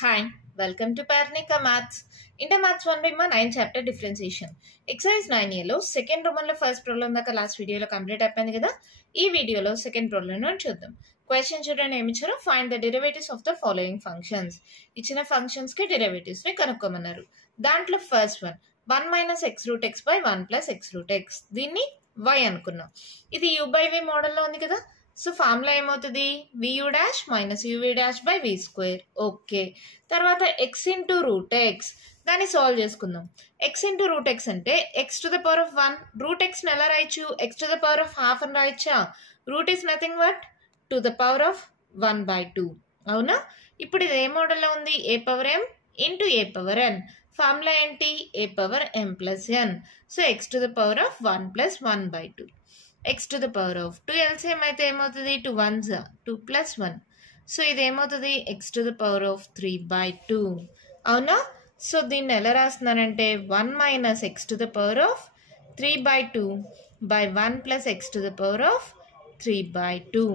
Hi, welcome to Parnika Maths. Inter Maths 1 by 9 chapter differentiation. Exercise 9 లో second Roman లో first problem దాకా last వీడియోలో complete అయిపోయింది కదా. ఈ వీడియోలో సెకండ్ ప్రాబ్లం ను చూద్దాం. క్వశ్చన్ చూడండి ఏమి ఇచ్చారో, find the derivatives of the following functions. ఇచ్చిన ఫంక్షన్స్ కి డెరివేటివ్స్ ని కనుక్కోమన్నారు. దాంట్లో first one 1 minus x root x by 1 plus x root x. దీన్ని y అనుకున్నాం. ఇది u by v మోడల్లో ఉంది కదా. సో ఫార్ములా ఏమవుతుంది, vu dash minus uv dash by v square. Okay, తర్వాత x ఇంటూ రూట్ ఎక్స్, దాన్ని సాల్వ్ చేసుకుందాం. x ఇంటూ రూట్ ఎక్స్ అంటే x to the power of 1, root x ఎలా రాయొచ్చు, x to the power of half అని రాయొచ్చా. Root is nothing but to the power of 1/2. అవునా. ఇప్పుడు ఇది ఏ మోడల్లో ఉంది, a power m into a power n. Formula ఏంటి, a power m plus n. So x to the power of 1 plus 1/2. x to the power of 2 LCM అయితే ఏమవుతుంది, 2 1s 2 plus 1. So ఇది ఏమవుతుంది, x to the power of 3/2. అవునా. So దీన్ని ఎలా రాస్తున్నానంటే 1 minus x to the power of 3/2 by 1 plus x to the power of 3/2.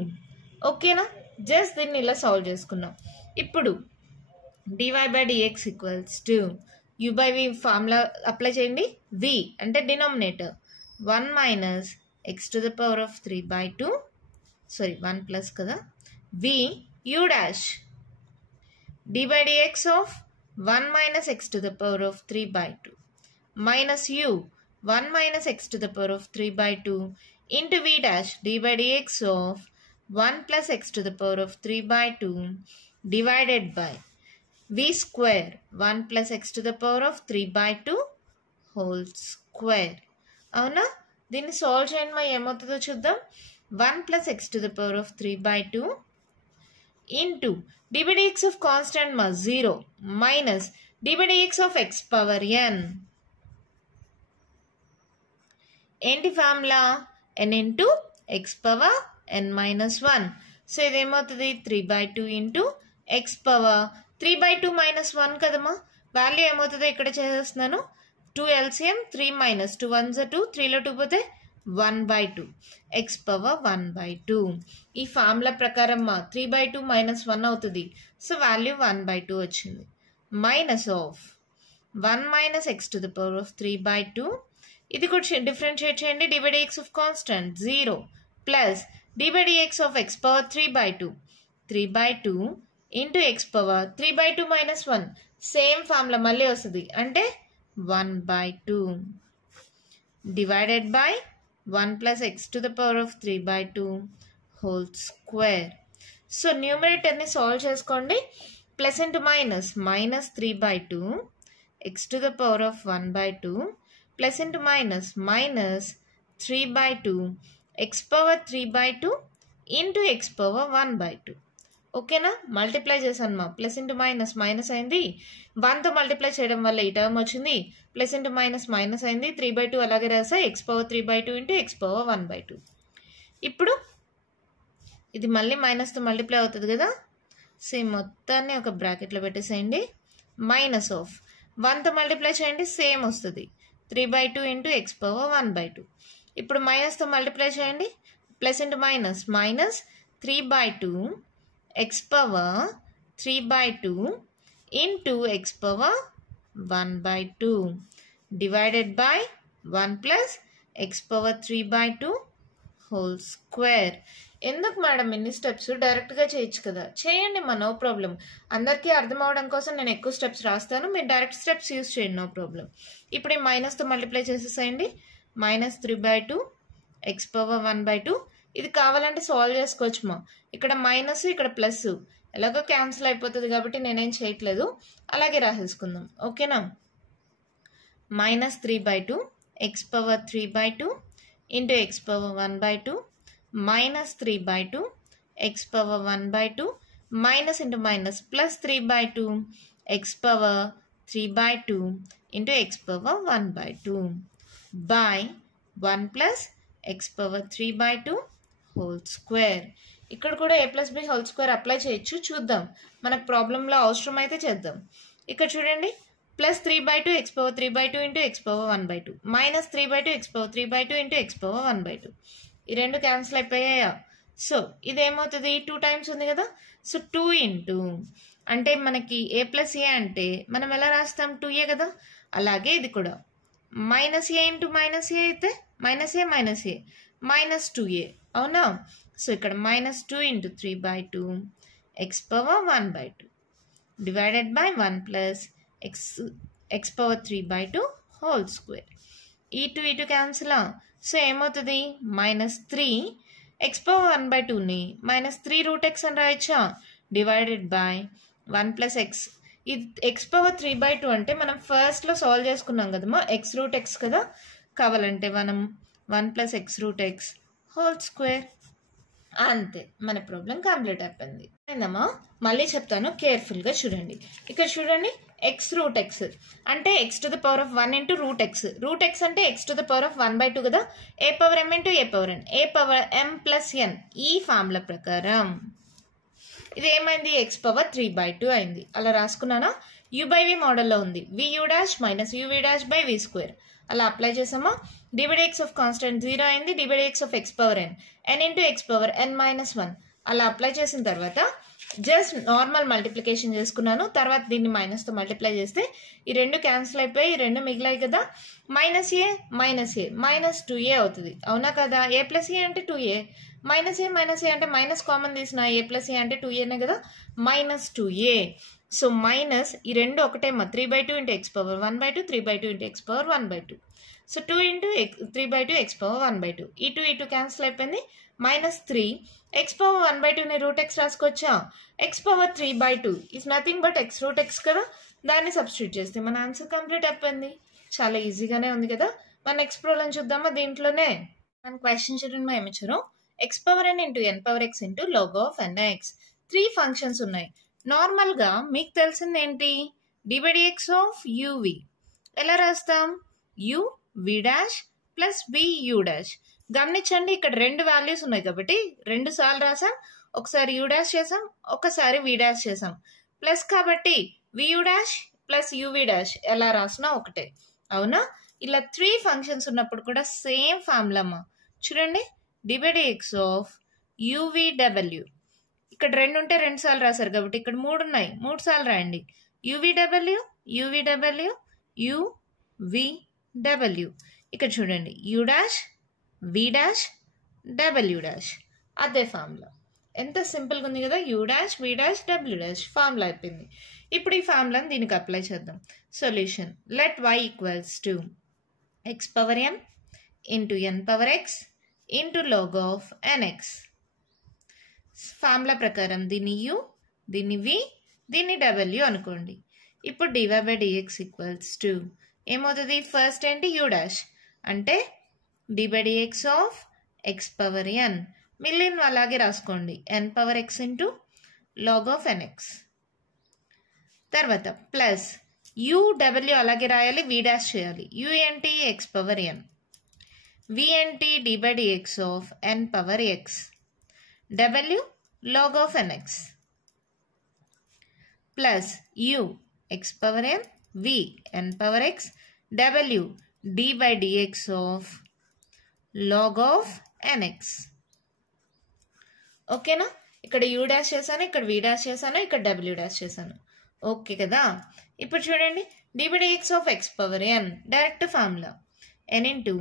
ఓకేనా. Just దీన్ని ఇలా సాల్వ్ చేసుకున్నాం. ఇప్పుడు dy by dx equals to u by v formula apply చేయండి. v అంటే denominator 1 minus x to the power of 3/2, sorry 1 plus kada, v u dash d by dx of 1 minus x to the power of 3/2 minus u 1 minus x to the power of 3/2 into v dash d by dx of 1 plus x to the power of 3/2 divided by v square 1 plus x to the power of 3/2 whole square. అవునా. దీన్ని solve చేయండి, మా ఏమవుతుందో చూద్దాం. 1 plus x to the power of 3/2 into d by dx of constant మా 0 minus d by dx of x power n. ఏంటి formula, n into x power n minus 1. So ఇదేమవుతుంది 3/2 into x power 3/2 minus 1 కదమ్మా. Value ఏమవుతుందో ఇక్కడ చేసేస్తున్నాను. 2 LCM 3 minus 2 1s 2, 3లో 2 పోతే 1/2, x power 1/2. ఈ formula ప్రకారం 3/2 minus 1 అవుతుంది. సో వాల్యూ 1/2 వచ్చింది. Minus of 1 minus x to the power of 3/2. ఇది కూడా డిఫరెన్షియేట్ చేయండి. d by dx of constant 0 plus d by dx of x power 3/2 into x power 3/2 minus 1. Same formula మళ్ళీ వస్తుంది, అంటే 1/2 divided by 1 plus x to the power of 3/2 whole square. సో న్యూమరేటర్ని solve చేసుకోండి. Plus into minus minus 3/2 x to the power of 1/2 plus into minus minus 3/2 x power 3/2 into x power 1/2. ఓకేనా. Multiply చేశాను మా, plus into minus minus అయింది, 1తో multiply చేయడం వల్ల ఈ టర్మ్ వచ్చింది. ప్లస్ ఇంటూ మైనస్ మైనస్ అయింది, 3/2 అలాగే రాసా, x power 3/2 into x power 1/2. ఇప్పుడు ఇది మళ్ళీ మైనస్తో మల్టిప్లై అవుతుంది కదా. సో ఈ మొత్తాన్ని ఒక బ్రాకెట్లో పెట్టేసేయండి. మైనస్ ఆఫ్ 1తో మల్టిప్లై చేయండి, సేమ్ వస్తుంది 3/2 ఇంటూ x power 1/2. ఇప్పుడు మైనస్తో మల్టిప్లై చేయండి, plus into minus minus 3/2 x power 3/2 into x power 1/2 divided by 1 plus x power 3/2 whole square. ఎందుకు మేడం ఇన్ని స్టెప్స్, డైరెక్ట్గా చేయొచ్చు కదా. చేయండి మా, నో ప్రాబ్లం. అందరికీ అర్థం అవడం కోసం నేను ఎక్కువ స్టెప్స్ రాస్తాను, మీరు డైరెక్ట్ స్టెప్స్ యూజ్ చేయండి, నో ప్రాబ్లం. ఇప్పుడు ఈ మైనస్తో మల్టిప్లై చేసేసేయండి. minus 3/2 x power 1/2. ఇది కావాలంటే సాల్వ్ చేసుకోవచ్చు మా. ఇక్కడ మైనస్ ఇక్కడ ప్లస్ ఎలాగో క్యాన్సిల్ అయిపోతుంది కాబట్టి నేనేం చేయట్లేదు, అలాగే రాసేసుకుందాం. ఓకేనా. minus 3/2 x power 3/2 into x power 1/2 minus 3/2 x power 1/2 minus into minus plus 3/2 x power 3/2 into x power 1/2 by 1 plus x power 3/2 whole square. ఇక్కడ కూడా a plus b whole square apply చేయొచ్చు, చూద్దాం. మనకు ప్రాబ్లంలో అవసరం అయితే చేద్దాం. ఇక్కడ చూడండి, plus 3/2 x power 3/2 into x power 1/2 minus 3/2 x power 3/2 into x power 1/2. ఈ రెండు క్యాన్సిల్ అయిపోయాయా. సో ఇదేమవుతుంది, 2 టైమ్స్ ఉంది కదా. సో 2 ఇంటూ అంటే మనకి a ప్లస్ ఏ అంటే మనం ఎలా రాస్తాం 2a కదా. అలాగే ఇది కూడా minus a into minus a అయితే మైనస్ ఏ మైనస్ 2a అవునా. సో ఇక్కడ minus 2 into 3/2 x power 1/2 divided by 1 plus x power 3/2 whole square. ఈ 2 క్యాన్సిల్. సో ఏమవుతుంది మైనస్ 3 ఎక్స్ పవర్ 1/2ని మైనస్ 3 రూట్ ఎక్స్ అని రాయచ్చా డివైడెడ్ బై 1 ప్లస్ ఎక్స్. ఇది x power 3/2 అంటే మనం ఫస్ట్లో సాల్వ్ చేసుకున్నాం కదమ్మా, ఎక్స్ రూట్ ఎక్స్ కదా. కావాలంటే మనం 1 plus X root X whole square. అంతే, మన ప్రాబ్లం కంప్లీట్ అయిపోయింది. అయిందమ్మా. మళ్ళీ చెప్తాను, కేర్ఫుల్గా చూడండి. ఇక్కడ చూడండి, ఎక్స్ రూట్ ఎక్స్ అంటే x to the power of 1 into root x. Root x అంటే x to the power of 1/2 కదా. A power m into a power n, a power m plus n. ఈ ఫార్ములా ప్రకారం ఇది ఏమైంది X power 3/2 అయింది. అలా రాసుకున్నానా. You by v మోడల్లో ఉంది. V u dash minus uv dash by v square. అలా అప్లై చేసామా. డిబై ఎక్స్ ఆఫ్ కాన్స్టెంట్ 0 అయింది. D by x of x power n, n into x power n minus 1. అలా apply చేసిన తర్వాత జస్ట్ నార్మల్ మల్టిప్లికేషన్ చేసుకున్నాను. తర్వాత దీన్ని మైనస్తో మల్టిప్లై చేస్తే ఈ రెండు క్యాన్సిల్ అయిపోయి ఈ రెండు మిగిలాయి కదా. మైనస్ ఏ మైనస్ 2a అవుతుంది అవునా కదా. ఏ ప్లస్ ఏ అంటే 2a, మైనస్ ఏ అంటే మైనస్ కామన్ తీసిన ఏ ప్లస్ ఏ అంటే 2aనే కదా, మైనస్ 2a. సో మైనస్ ఈ రెండు ఒకటేమో 3/2 into x power 1/2, 3/2 into x power 1/2. So 2 into 3/2 x power 1/2. ఈ 2 క్యాన్సిల్ అయిపోయింది. మైనస్ 3 ఎక్స్ పవర్ 1/2ని రూట్ ఎక్స్ రాసుకోవచ్చా. X power 3/2 is nothing but x root x కదా. దాన్ని సబ్స్టిట్యూట్ చేస్తే మన ఆన్సర్ కంప్లీట్ అయిపోయింది. చాలా ఈజీగానే ఉంది కదా. మన నెక్స్ట్ ప్రాబ్లం చూద్దామా. దీంట్లోనే మన క్వశ్చన్ చూడండి, ఏమి ఇచ్చారు. X power n into n power x into log of nx. 3 functions ఉన్నాయి. నార్మల్గా మీకు తెలిసింది ఏంటి, డిబైడిఎక్స్ ఆఫ్ యూవి ఎలా రాస్తాం, u v dash plus b u dash. గమనించండి, ఇక్కడ 2 వాల్యూస్ ఉన్నాయి కాబట్టి 2 సార్లు రాసాం. ఒకసారి యూ డాష్ చేసాం, ఒకసారి వి డాష్ చేసాం. ప్లస్ కాబట్టి వియూ డాష్ ప్లస్ యూవి డాష్ ఎలా రాసినా ఒకటే అవునా. ఇలా 3 ఫంక్షన్స్ ఉన్నప్పుడు కూడా సేమ్ ఫార్ములా అమ్మా. చూడండి, డిబైడిఎక్స్ ఆఫ్ యూవిడబ్ల్యూ. ఇక్కడ 2 ఉంటే 2 సార్లు రాశారు కాబట్టి ఇక్కడ 3 ఉన్నాయి, 3 సార్లు రాయండి. యూవిడబ్ల్యూ యూవిడబ్ల్యూ. ఇక్కడ చూడండి, you dash we dash W dash. అదే ఫార్ములా. ఎంత సింపుల్గా ఉంది కదా. You dash we dash W dash formula అయిపోయింది. ఇప్పుడు ఈ ఫార్ములాని దీనికి అప్లై చేద్దాం. Solution, let y equals to X power n into n power x into log of NX. Formula ప్రకారం దీన్ని యూ, దీన్ని వి, దీన్ని డబ్ల్యూ అనుకోండి. ఇప్పుడు DY by dx equals to ఏమవుతుంది, ఫస్ట్ ఏంటి యూ డాష్ అంటే D by d x of x power n, మిగిలిన అలాగే రాసుకోండి n power x into log of n x. తర్వాత ప్లస్ యూ డబ్ల్యూ అలాగే రాయాలి, వి డాష్ చేయాలి. యూ ఏంటి ఎక్స్ పవర్ ఎన్, వి ఏంటి d by d x of n power x, డబ్ల్యూ log of nx plus u x power n v n power x w d by dx of log of nx. ఓకేనా. ఇక్కడ u dash చేశాను, ఇక్కడ v dash చేశాను, ఇక్కడ w dash చేశాను. Okay కదా. ఇప్పుడు చూడండి, d by dx of x power n direct formula n into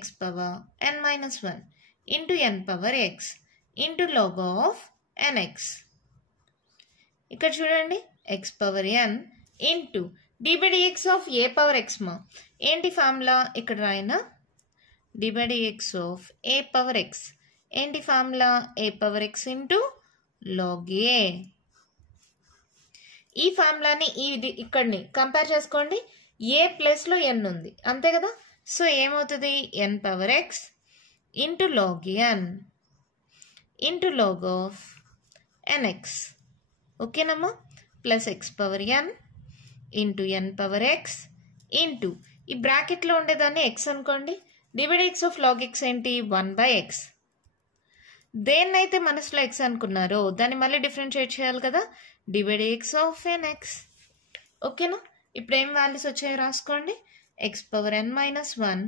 x power n minus 1 into n power x into log of nx. ఇక్కడ చూడండి, x power n into d by d x of a power x. మా ఏంటి formula ఇక్కడ రాయన, d by d x of a power x ఏంటి formula, a power x into log a. ఈ ఫార్ములాని ఇక్కడిని compare చేసుకోండి. ఏ ప్లస్లో ఎన్ ఉంది అంతే కదా. సో ఏమవుతుంది, n power x into log n into log of nx. ఓకేనమ్మా. Plus x power n into n power x into ఈ బ్రాకెట్లో ఉండేదాన్ని ఎక్స్ అనుకోండి. Divide x of log x ఏంటి 1/x. దేన్నైతే మనసులో ఎక్స్ అనుకున్నారో దాన్ని మళ్ళీ డిఫరెన్షియేట్ చేయాలి కదా, డివైడ్ ఎక్స్ ఆఫ్ ఎన్ఎక్స్. ఓకేనా. ఇప్పుడు ఏం వాల్యూస్ వచ్చాయో రాసుకోండి. X power n minus 1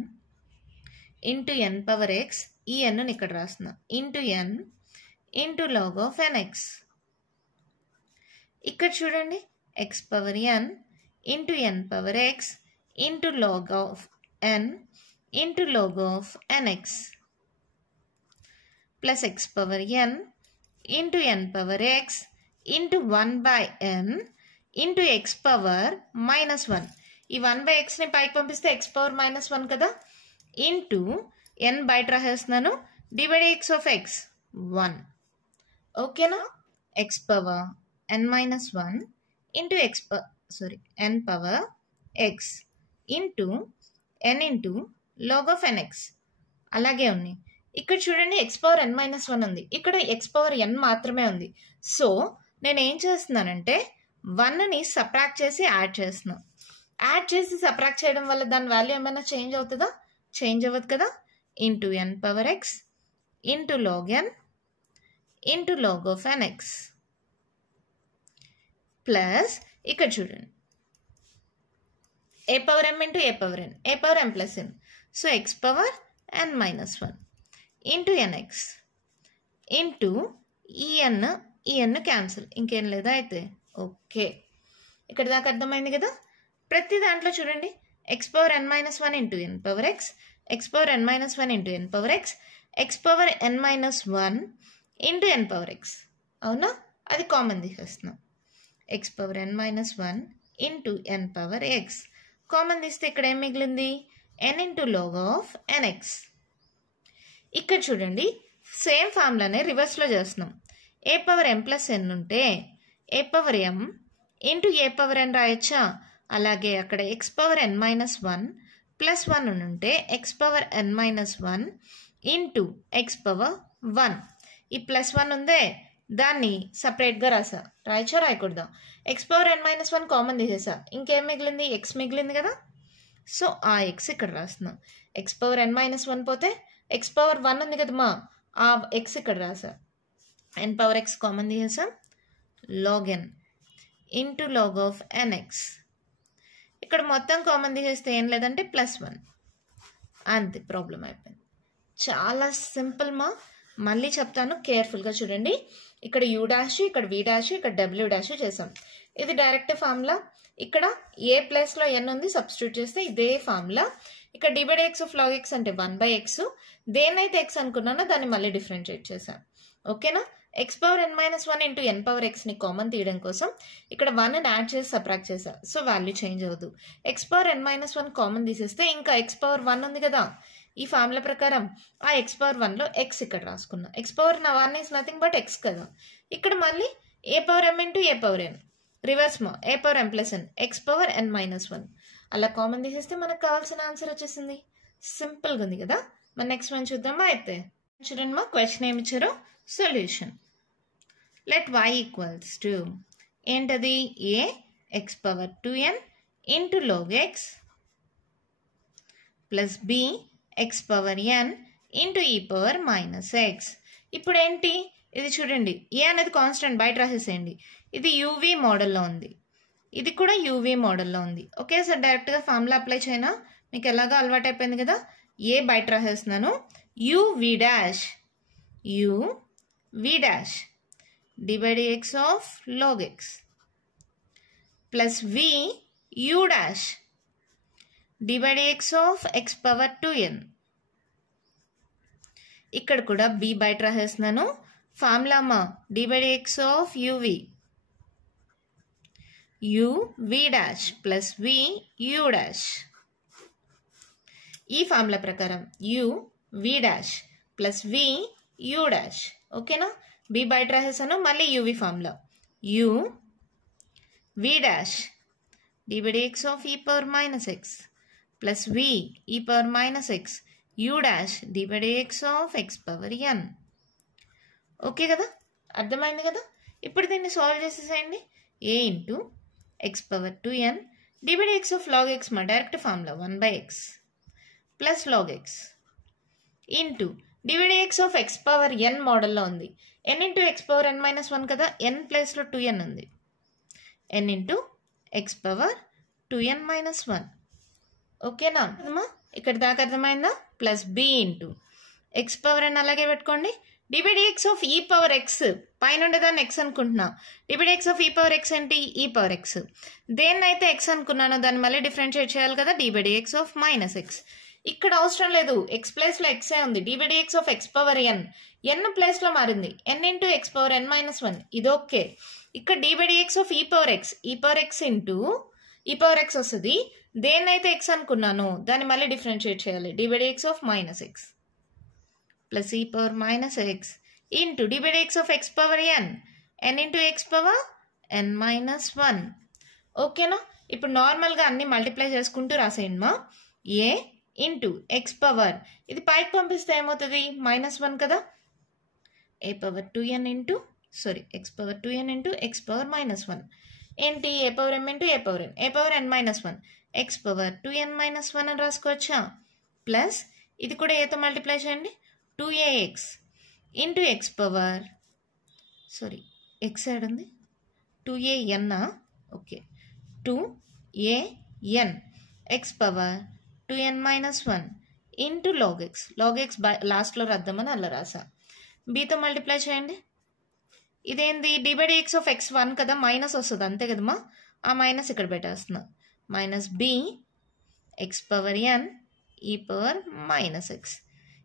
into n power x, ఈ ఎన్ని ఇక్కడ రాస్తున్నా, into n into log of NX. ఇక్కడ చూడండి x power n into n power x into log of n into log of NX plus x power n into n power x into 1/n into x power -1. ఈ 1/xని పైకి పంపిస్తే X power -1 కదా, into n బయట రాసేస్తున్నాను, divide x of x 1. ఓకేనా, x power n-1 into n power x into n into log of nx. అలాగే ఉన్నాయి. ఇక్కడ చూడండి ఎక్స్ పవర్ n-1 ఉంది, ఇక్కడ ఎక్స్ పవర్ n మాత్రమే ఉంది. సో నేను ఏం చేస్తున్నానంటే 1ని సబ్ట్రాక్ట్ చేసి యాడ్ చేస్తున్నాను. యాడ్ చేసి సబ్ట్రాక్ట్ చేయడం వల్ల దాని వాల్యూ ఏమైనా చేంజ్ అవుతుందా? చేంజ్ అవ్వదు కదా. Into n power x into log n into log of NX plus ఇక్కడ చూడండి a power m into a power n, a power m plus n. So x power n-1 into n x into e n cancel, ఇంకేం లేదా అయితే. Okay, ఇక్కడ దాకా అర్థమైంది కదా. ప్రతి దాంట్లో చూడండి x power n-1 into n power x, x power n-1 into n power x, x power n-1 into n power x. అవునా, అది కామన్ తీసేస్తున్నాం. X power n-1 into n power x common తీస్తే ఇక్కడ ఏం మిగిలింది? N into log of NX. ఇక్కడ చూడండి same ఫార్ములానే రివర్స్లో చేస్తున్నాం. ఏ పవర్ ఎం ప్లస్ ఎన్ ఉంటే ఏ power m into a power ఎన్ రాయొచ్చా? అలాగే అక్కడ ఎక్స్ పవర్ n-1 ప్లస్ 1 ఉంటే X power n-1 into x power 1. ఈ ప్లస్ 1 ఉందే దాన్ని సపరేట్గా రాయచ్చా రాయకూడదా? ఎక్స్ పవర్ n-1 కామన్ తీసేసా, ఇంకేం మిగిలింది? ఎక్స్ మిగిలింది కదా. సో ఆ ఎక్స్ ఇక్కడ రాస్తున్నాం. ఎక్స్ పవర్ n-1 పోతే ఎక్స్ పవర్ 1 ఉంది కదమ్మా, ఆ ఎక్స్ ఇక్కడ రాసా. ఎన్ పవర్ ఎక్స్ కామన్ తీసేసాం, log n into log of NX. ఇక్కడ మొత్తం కామన్ తీసేస్తే ఏం లేదంటే +1. అంతే, ప్రాబ్లం అయిపోయింది. చాలా సింపుల్ మా. మళ్ళీ చెప్తాను, కేర్ఫుల్గా చూడండి. ఇక్కడ యూ డాష్, ఇక్కడ వి డాష్, ఇక్కడ డబ్ల్యూ డాష్ చేసాం. ఇది డైరెక్ట్ ఫార్ములా. ఇక్కడ ఏ ప్లేస్లో ఎన్ ఉంది సబ్స్టిట్యూట్ చేస్తే ఇదే ఫార్ములా. ఇక్కడ divide x of log x అంటే 1/x. దేన్నైతే ఎక్స్ అనుకున్నానో దాన్ని మళ్ళీ డిఫరెన్షియేట్ చేశాను. ఓకేనా. X power n-1 into n power ఎక్స్ని common తీయడం కోసం ఇక్కడ 1ని యాడ్ చేసి సబ్ట్రాక్ట్ చేసా. సో వాల్యూ చేంజ్ అవ్వదు. ఎక్స్ పవర్ n-1 కామన్ తీసేస్తే ఇంకా ఎక్స్ పవర్ 1 ఉంది కదా. ఈ ఫార్ములా ప్రకారం ఆ ఎక్స్ పవర్ 1లో ఎక్స్ ఇక్కడ రాసుకున్నా. X power 1 is nothing but x కదా. ఇక్కడ మళ్ళీ a power m into a power n, reverse మా, a power m plus n, x power n-1 అలా కామన్ తీసేస్తే మనకు కావాల్సిన ఆన్సర్ వచ్చేసింది. సింపుల్గా ఉంది కదా. మరి నెక్స్ట్ మనం చూద్దామా. అయితే చూడండి మా, క్వశ్చన్ ఏమి ఇచ్చారో solution. Let y equals to ఏంటది? A x power 2n into log x plus b x power n into e power -x. ఇప్పుడు ఏంటి ఇది చూడండి, ఏ అనేది కాన్స్టెంట్ బయట రాసేసేయండి. ఇది యూవీ మోడల్లో ఉంది, ఇది కూడా యూవీ మోడల్లో ఉంది. ఓకే సార్, డైరెక్ట్గా ఫార్ములా అప్లై చేయనా? మీకు ఎలాగో అలవాటు అయిపోయింది కదా. ఏ బయట రాసేస్తున్నాను, u v dash divide x of log x plus v u dash divide x of x power 2n. ఇక్కడ కూడా బి బయట రాసేస్తున్నాను. ఫార్ములా మా, divide x of u v dash plus v u dash. ఈ ఫార్ములా ప్రకారం v dash plus v u dash. ఓకేనా. B బయట రాసేసాను, మళ్ళీ u v formula v dash divide x of e power -x plus v e power -x u dash divide x of x power n. Okay కదా, అర్థమైంది కదా. ఇప్పుడు దీన్ని solve చేసేసేయండి. A into x power 2n divide x of log x మా direct formula 1/x plus log x into divide x of x power n మోడల్లో ఉంది. n into x power n-1 కదా, n ప్లేస్లో 2n ఉంది. n into x power 2n-1. ఓకేనా అమ్మా, ఇక్కడ దాకా అర్థమైందా. Plus b into x power n అలాగే పెట్టుకోండి, dx of e power x పైన ఉండేదాన్ని x అనుకుంటున్నా. dx of e power x అంటే e power x. దేన్నైతే x అనుకున్నానో దాన్ని మళ్ళీ డిఫరెన్షియేట్ చేయాలి కదా, dx of minus x. ఇక్కడ అవసరం లేదు, x ప్లేస్ లో x ఉంది. dx of x power n, n place లో మారింది, n into x power n minus 1. ఇది ఓకే. ఇక్కడ dx of e power x into e power x వస్తుంది. దేన్నైతే x అనుకున్నానో దాన్ని మళ్ళీ డిఫరెన్షియేట్ చేయాలి, dx of minus x plus e power minus x into dx of x power n, n into x power n minus 1. ఓకేనా? ఇప్పుడు నార్మల్గా అన్ని మల్టిప్లై చేసుకుంటూ రాసేయండి మా. a ఇంటూ ఎక్స్ పవర్, ఇది పైకి పంపిస్తే ఏమవుతుంది, -1 కదా. a power 2n into x power 2n into x power -1 ఏంటి, a power m into a power n -1 X power 2n -1 అని రాసుకోవచ్చా. ప్లస్ ఇది కూడా ఏతో మల్టిప్లై చేయండి, 2ax into x power X side ఉంది 2an, okay, 2an X power 2n -1 into log x లాస్ట్లో రాద్దామని అలా రాసా. బీతో మల్టిప్లై చేయండి, ఇదేంది dx of x 1 కదా, మైనస్ వస్తుంది అంతే కదమ్మా. ఆ మైనస్ ఇక్కడ పెట్టేస్తున్నా, -b ఎక్స్ పవర్ n ఈ పవర్ -x.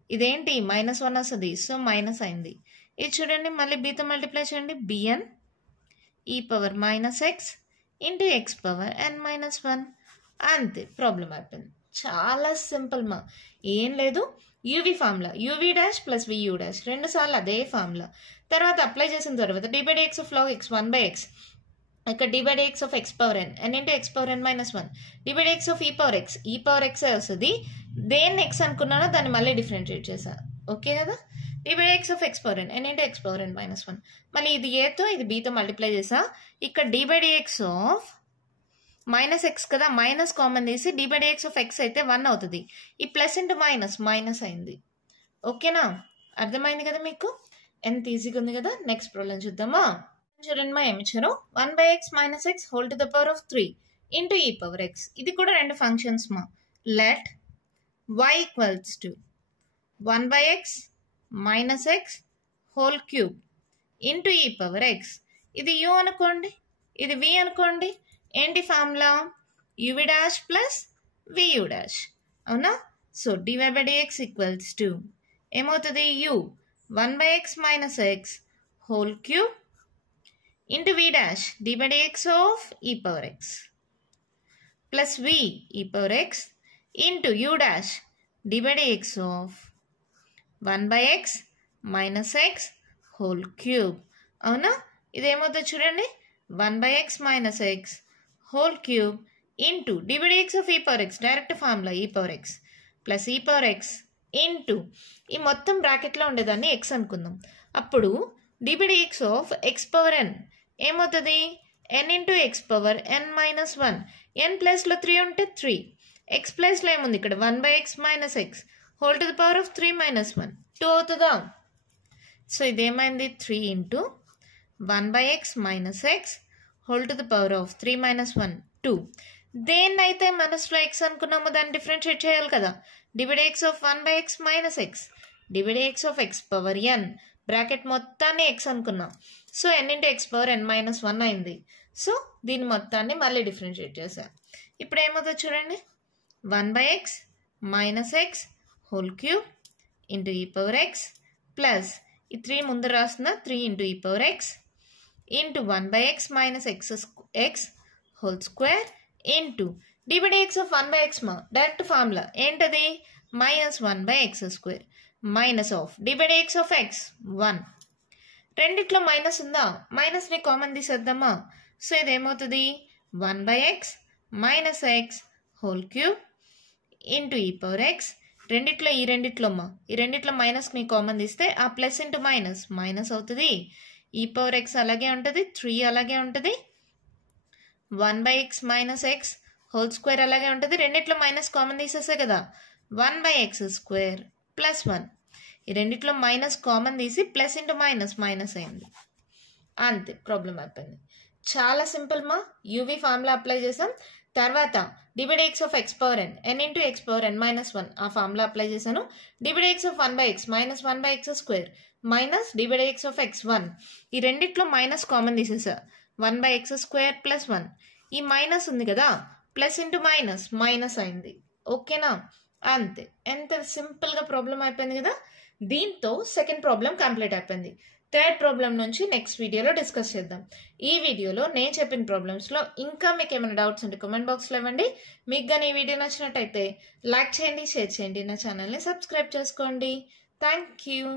ఇదేంటి -1 వస్తుంది, సో మైనస్ అయింది. ఇది చూడండి, మళ్ళీ బీతో మల్టిప్లై చేయండి, bn ఈ power -x into x power n -1. అంతే, ప్రాబ్లం అయిపోయింది. చాలా సింపుల్ మా, ఏం లేదు. UV formula uv dash plus vu dash 2 సార్లు అదే ఫార్ములా. తర్వాత అప్లై చేసిన తర్వాత dx of log x 1/x, ఇక్కడ dx of x power n, n into x power n -1, dx of e power x వస్తుంది. దేన్ని x అనుకున్నానో దాన్ని మళ్ళీ డిఫరెన్షియేట్ చేసా, ఓకే కదా. dx of x power n, n into x power n -1, మళ్ళీ ఇది ఏతో ఇది బీతో మల్టిప్లై చేసా. ఇక్కడ dx of -x కదా, మైనస్ కామన్ తీసి dx of x అయితే 1 అవుతుంది. ఈ ప్లస్ ఇంటూ మైనస్ అయింది. ఓకేనా, అర్థమైంది కదా మీకు, ఎంత ఈజీగా ఉంది కదా. నెక్స్ట్ ప్రాబ్లం చూద్దామా. చూడండి మా, ఏమి ఇచ్చారు, 1/x - x whole to the power of 3 into e power x. ఇది కూడా రెండు ఫంక్షన్స్ మా. Let y equals to 1/x - x whole cube into e power x. ఇది u అనుకోండి, ఇది v అనుకోండి. ఏంటి formula, uv dash plus vu dash, అవునా. సో dy/dx ఈక్వల్స్ టు ఏమవుతుంది, u 1/x - x whole cube into v dash dy/dx of e power x plus v e power x into u dash dy/dx of 1/x - x whole cube, అవునా. ఇదేమవుతుంది చూడండి, 1/x - x whole cube into dx of e power x, direct formula e power x plus e power x into ఈ మొత్తం బ్రాకెట్లో ఉండేదాన్ని x అనుకుందాం. అప్పుడు dx of x power n ఏమవుతుంది, n into x power n -1, n ప్లేస్లో 3 ఉంటే 3, x ప్లేస్లో ఏముంది ఇక్కడ 1/x - x whole to the power of 3 -1, 2 అవుతుందా. సో ఇదేమైంది, 3 into 1/x - x whole to the power of 3 -1 2. దేన్నైతే మనసులో x అనుకున్నామో దాన్ని డిఫరెన్షియేట్ చేయాలి కదా. dx of 1/x - x dx of x power n, bracket మొత్తాన్ని x అనుకున్నాం. So n into x power n -1 అయింది. సో దీని మొత్తాన్ని మళ్ళీ డిఫరెన్షియేట్ చేశాం. ఇప్పుడు ఏమవుతుందో చూడండి, 1/x - x whole cube into e power x plus ఈ 3 ముందు రాస్తున్నా, 3 into e power x into 1/x - x whole square into dx of 1/x మా, డైరెక్ట్ ఫార్ములా ఏంటది, -1/x² minus of dx of x 1. రెండిట్లో మైనస్ ఉందా, మైనస్ని common తీసేద్దామా. So ఇదేమవుతుంది, 1/x - x whole cube into e power x. ఈ రెండిట్లో మైనస్ని common తీస్తే ఆ ప్లస్ ఇంటూ మైనస్ అవుతుంది. ఈ పవర్ x అలాగే ఉంటుంది, 3 అలాగే ఉంటుంది, 1/x - x హోల్ స్క్వేర్ అలాగే ఉంటుంది. రెండిట్లో మైనస్ కామన్ తీసేసే కదా, 1/x² ప్లస్ 1. ఈ రెండిట్లో మైనస్ కామన్ తీసి ప్లస్ ఇంటూ మైనస్ అయింది. అంతే, ప్రాబ్లం అయిపోయింది. చాలా సింపుల్ మా. యూవీ ఫార్ములా అప్లై చేసాం. తర్వాత dx of x power n, n into x power n -1 ఆ ఫార్ములా అప్లై చేశాను. dx of 1/x - 1/x² minus d by x of x1. ఈ రెండిట్లో మైనస్ కామన్ తీసేసా. 1/x² plus 1. ఈ మైనస్ ఉంది కదా, ప్లస్ ఇంటూ మైనస్ మైనస్ అయింది. ఓకేనా? అంతే. ఎంత సింపుల్గా ప్రాబ్లం అయిపోయింది కదా. దీంతో సెకండ్ ప్రాబ్లం కంప్లీట్ అయిపోయింది. థర్డ్ ప్రాబ్లం నుంచి నెక్స్ట్ వీడియోలో డిస్కస్ చేద్దాం. ఈ వీడియోలో నేను చెప్పిన ప్రాబ్లమ్స్లో ఇంకా మీకు ఏమైనా డౌట్స్ ఉంటే కామెంట్ బాక్స్లో ఇవ్వండి. మీకు కానీ ఈ వీడియో నచ్చినట్టయితే లైక్ చేయండి, షేర్ చేయండి, నా ఛానల్ని సబ్స్క్రైబ్ చేసుకోండి. Thank you.